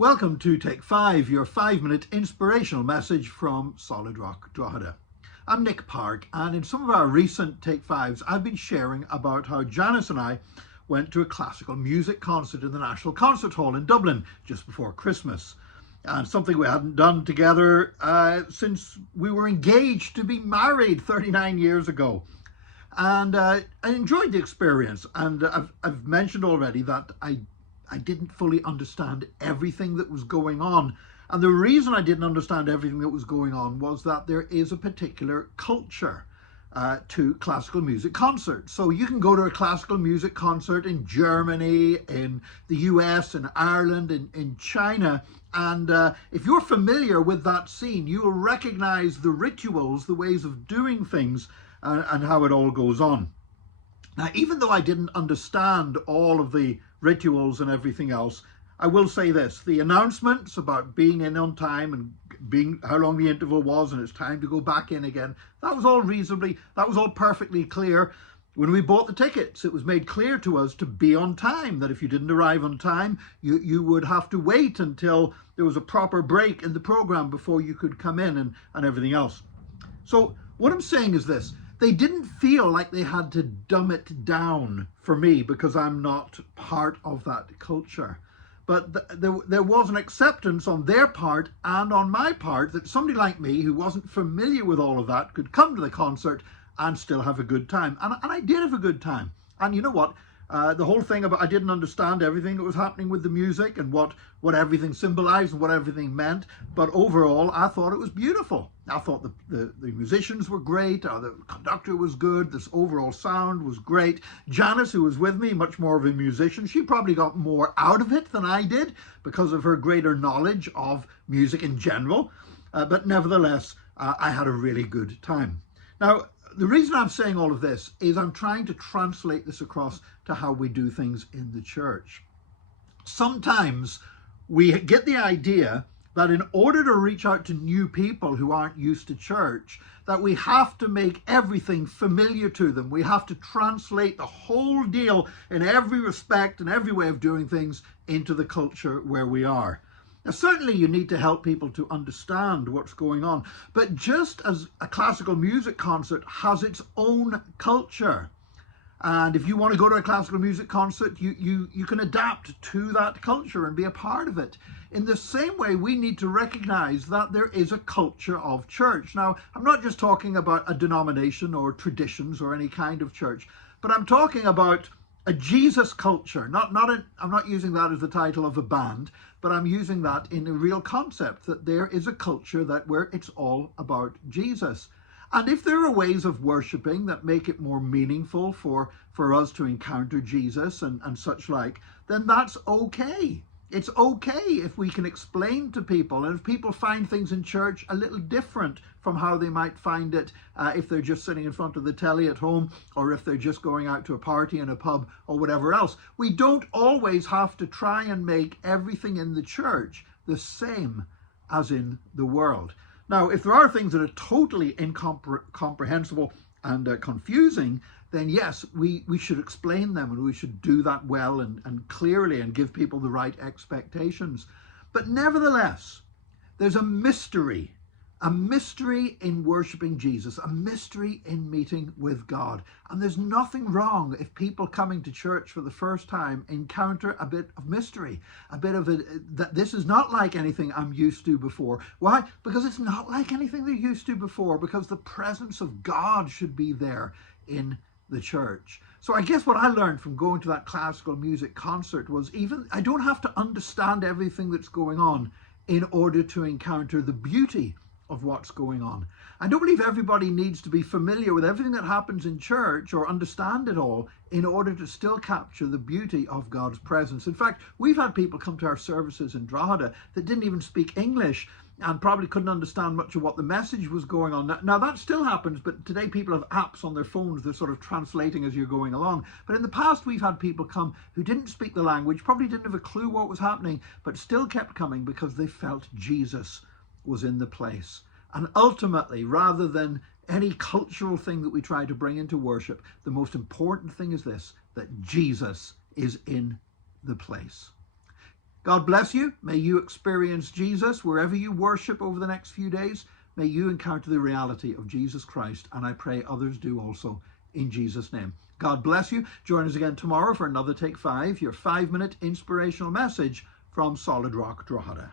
Welcome to Take 5, your 5-minute inspirational message from Solid Rock, Drogheda. I'm Nick Park, and in some of our recent Take 5s, I've been sharing about how Janice and I went to a classical music concert in the National Concert Hall in Dublin just before Christmas. And something we hadn't done together since we were engaged to be married 39 years ago. And I enjoyed the experience, and I've mentioned already that I didn't fully understand everything that was going on. And the reason I didn't understand everything that was going on was that there is a particular culture to classical music concerts. So you can go to a classical music concert in Germany, in the US, in Ireland, in China, and if you're familiar with that scene, you will recognize the rituals, the ways of doing things, and how it all goes on. Now, even though I didn't understand all of the rituals and everything else, I will say this: the announcements about being in on time and how long the interval was and it's time to go back in again, that was all perfectly clear. When we bought the tickets, it was made clear to us to be on time, that if you didn't arrive on time, you would have to wait until there was a proper break in the program before you could come in and everything else. So what I'm saying is this: they didn't feel like they had to dumb it down for me because I'm not part of that culture. But there was an acceptance on their part and on my part that somebody like me who wasn't familiar with all of that could come to the concert and still have a good time. And I did have a good time. And you know what? The whole thing about I didn't understand everything that was happening with the music and what everything symbolized and what everything meant. But overall, I thought it was beautiful. I thought the musicians were great. The conductor was good. This overall sound was great. Janice, who was with me, much more of a musician, she probably got more out of it than I did because of her greater knowledge of music in general. But nevertheless, I had a really good time. Now, the reason I'm saying all of this is I'm trying to translate this across to how we do things in the church. Sometimes we get the idea that in order to reach out to new people who aren't used to church, that we have to make everything familiar to them. We have to translate the whole deal in every respect and every way of doing things into the culture where we are. Now, certainly you need to help people to understand what's going on, but just as a classical music concert has its own culture, and if you want to go to a classical music concert, you can adapt to that culture and be a part of it. In the same way, we need to recognize that there is a culture of church. Now, I'm not just talking about a denomination or traditions or any kind of church, but I'm talking about a Jesus culture. I'm not using that as the title of a band, but I'm using that in a real concept, that there is a culture where it's all about Jesus. And if there are ways of worshiping that make it more meaningful for us to encounter Jesus and such like, then that's okay. It's okay if we can explain to people, and if people find things in church a little different from how they might find it if they're just sitting in front of the telly at home, or if they're just going out to a party in a pub or whatever else. We don't always have to try and make everything in the church the same as in the world. Now, if there are things that are totally incomprehensible and confusing, then yes, we should explain them, and we should do that well and clearly, and give people the right expectations. But nevertheless, there's a mystery in worshiping Jesus, a mystery in meeting with God. And there's nothing wrong if people coming to church for the first time encounter a bit of mystery, a bit of that this is not like anything I'm used to before. Why? Because it's not like anything they're used to before, because the presence of God should be there in the church. So I guess what I learned from going to that classical music concert was I don't have to understand everything that's going on in order to encounter the beauty of what's going on. I don't believe everybody needs to be familiar with everything that happens in church or understand it all in order to still capture the beauty of God's presence. In fact, we've had people come to our services in Drogheda that didn't even speak English and probably couldn't understand much of what the message was going on. Now that still happens, but today people have apps on their phones. They're sort of translating as you're going along. But in the past, we've had people come who didn't speak the language, probably didn't have a clue what was happening, but still kept coming because they felt Jesus was in the place. And ultimately, rather than any cultural thing that we try to bring into worship, the most important thing is this: that Jesus is in the place. God bless you. May you experience Jesus wherever you worship over the next few days. May you encounter the reality of Jesus Christ, and I pray others do also in Jesus' name. God bless you. Join us again tomorrow for another Take 5, your 5-minute inspirational message from Solid Rock Drogheda.